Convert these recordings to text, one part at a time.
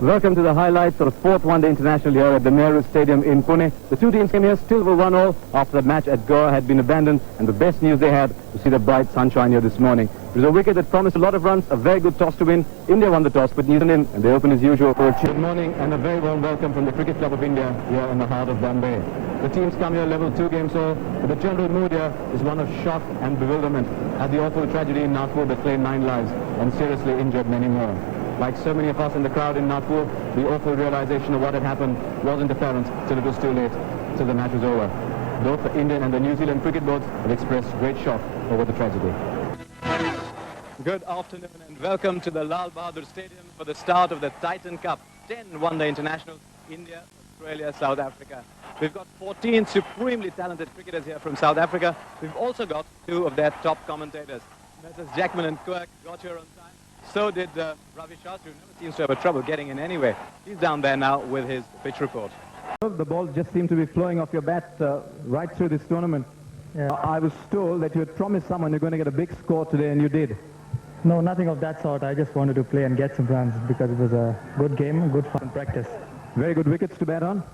Welcome to the highlights of the fourth one-day international here at the Nehru Stadium in Pune. The two teams came here still with 1-1 after the match at Goa had been abandoned, and the best news they had to see the bright sunshine here this morning. It was a wicket that promised a lot of runs, a very good toss to win. India won the toss, but New Zealand and they open as usual. Good morning and a very warm welcome from the Cricket Club of India here in the heart of Bombay. The teams come here level 2 games all, but the general mood here is one of shock and bewilderment at the awful tragedy in Nagpur that claimed 9 lives and seriously injured many more. Like so many of us in the crowd in Nagpur, the awful realization of what had happened wasn't apparent till it was too late, till the match was over. Both the Indian and the New Zealand cricket boards have expressed great shock over the tragedy. Good afternoon and welcome to the Lal Bahadur Stadium for the start of the Titan Cup. 10 one-day internationals, India, Australia, South Africa. We've got 14 supremely talented cricketers here from South Africa. We've also got 2 of their top commentators. Messrs. Jackman and Quirk got here on time. So did Ravi Shastri, who never seems to have a trouble getting in anyway. He's down there now with his pitch report. The ball just seemed to be flowing off your bat right through this tournament. Yeah. I was told that you had promised someone you're going to get a big score today, and you did. No, nothing of that sort. I just wanted to play and get some runs because it was a good game, good fun practice. Very good wickets to bat on.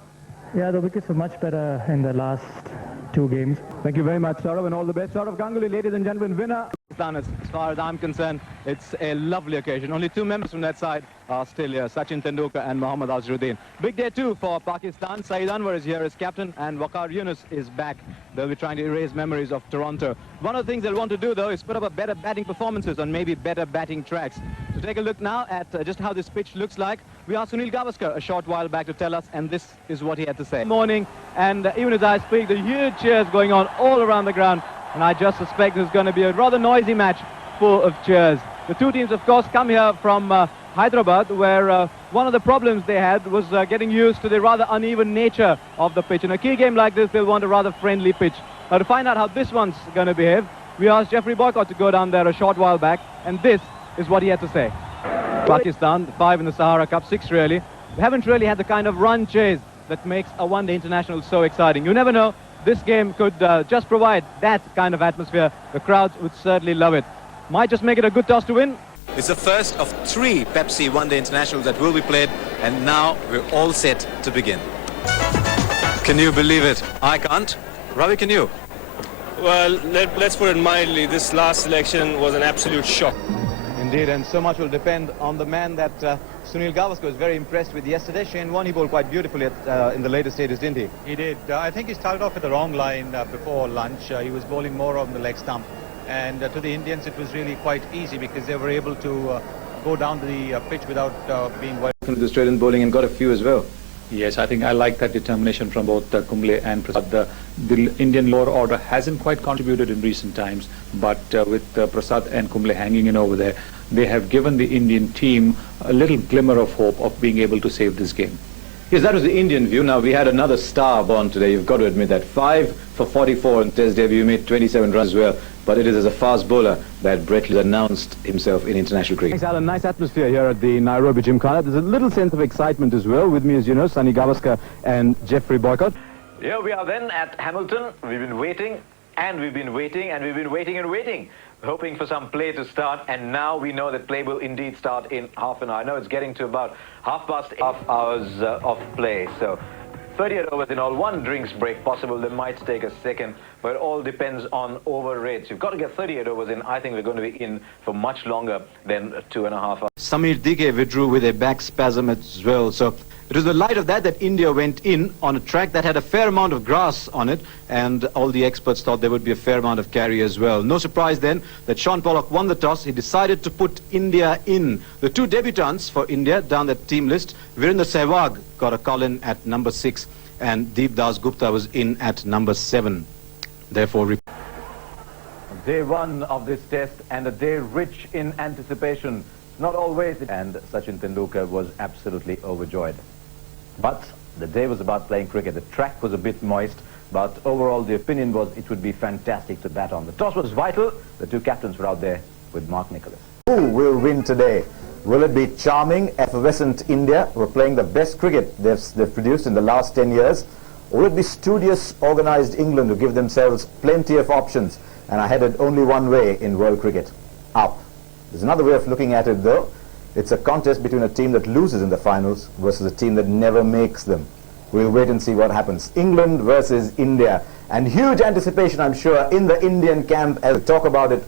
Yeah, the wickets were much better in the last 2 games. Thank you very much, Saurav, and all the best. Saurav Ganguly, ladies and gentlemen, winner. As far as I'm concerned, it's a lovely occasion. Only 2 members from that side are still here, Sachin Tendulkar and Mohammad Azharuddin. Big day too for Pakistan. Saeed Anwar is here as captain and Waqar Yunus is back. They'll be trying to erase memories of Toronto. One of the things they'll want to do though is put up a better batting performances on maybe better batting tracks. To take a look now at just how this pitch looks like, we asked Sunil Gavaskar a short while back to tell us, and this is what he had to say. Good morning, and even as I speak, the huge cheers going on all around the ground. And I just suspect there's going to be a rather noisy match full of cheers. The 2 teams, of course, come here from Hyderabad, where one of the problems they had was getting used to the rather uneven nature of the pitch. In a key game like this, they'll want a rather friendly pitch. Now, to find out how this one's going to behave, we asked Jeffrey Boycott to go down there a short while back, and this is what he had to say. Pakistan, 5 in the Sahara Cup, 6 really. We haven't really had the kind of run chase that makes a one-day international so exciting. You never know. This game could just provide that kind of atmosphere. The crowds would certainly love it. Might just make it a good toss to win. It's the first of 3 Pepsi one-day internationals that will be played, and now we're all set to begin. Can you believe it? I can't. Ravi, can you? Well, let's put it mildly. This last selection was an absolute shock. Indeed, and so much will depend on the man that Sunil Gavaskar was very impressed with yesterday. Shane Warne, he bowled quite beautifully in the later stages, didn't he? He did. I think he started off with the wrong line before lunch. He was bowling more on the leg stump. And to the Indians, it was really quite easy because they were able to go down to the pitch without being wide. The Australian bowling and got a few as well. Yes, I think I like that determination from both Kumble and Prasad. The Indian lower order hasn't quite contributed in recent times, but with Prasad and Kumble hanging in over there, they have given the Indian team a little glimmer of hope of being able to save this game. Yes, that was the Indian view. Now, we had another star born today, you've got to admit that. 5 for 44 on Test debut, made 27 runs as well. But it is as a fast bowler that Brett Lee announced himself in international cricket. Thanks, Alan. Nice atmosphere here at the Nairobi Gymkhana. There's a little sense of excitement as well. With me, as you know, Sunil Gavaskar and Jeffrey Boycott. Here we are then at Hamilton. We've been waiting, and we've been waiting, and we've been waiting and waiting, hoping for some play to start, and now we know that play will indeed start in half an hour. I know it's getting to about half hours of play, so 38 overs in all, 1 drinks break possible. They might take a second, but it all depends on over rates. You've got to get 38 overs in. I think we're going to be in for much longer than 2.5 hours. Samir Dike withdrew with a back spasm as well. So it was the light of that India went in on a track that had a fair amount of grass on it, and all the experts thought there would be a fair amount of carry as well. No surprise then that Sean Pollock won the toss. He decided to put India in. The 2 debutants for India down the team list, Virendra Sehwag got a call in at number 6, and Deep Das Gupta was in at number 7. Therefore, Day 1 of this test, and a day rich in anticipation. Not always, and Sachin Tendulkar was absolutely overjoyed. But the day was about playing cricket. The track was a bit moist, but overall the opinion was it would be fantastic to bat on. The toss was vital. The 2 captains were out there with Mark Nicholas. Who will win today? Will it be charming, effervescent India, who are playing the best cricket they've produced in the last 10 years? Or will it be studious, organized England, who give themselves plenty of options and are headed only one way in world cricket? Up. There's another way of looking at it, though. It's a contest between a team that loses in the finals versus a team that never makes them. We'll wait and see what happens. England versus India. And huge anticipation, I'm sure, in the Indian camp as we talk about it.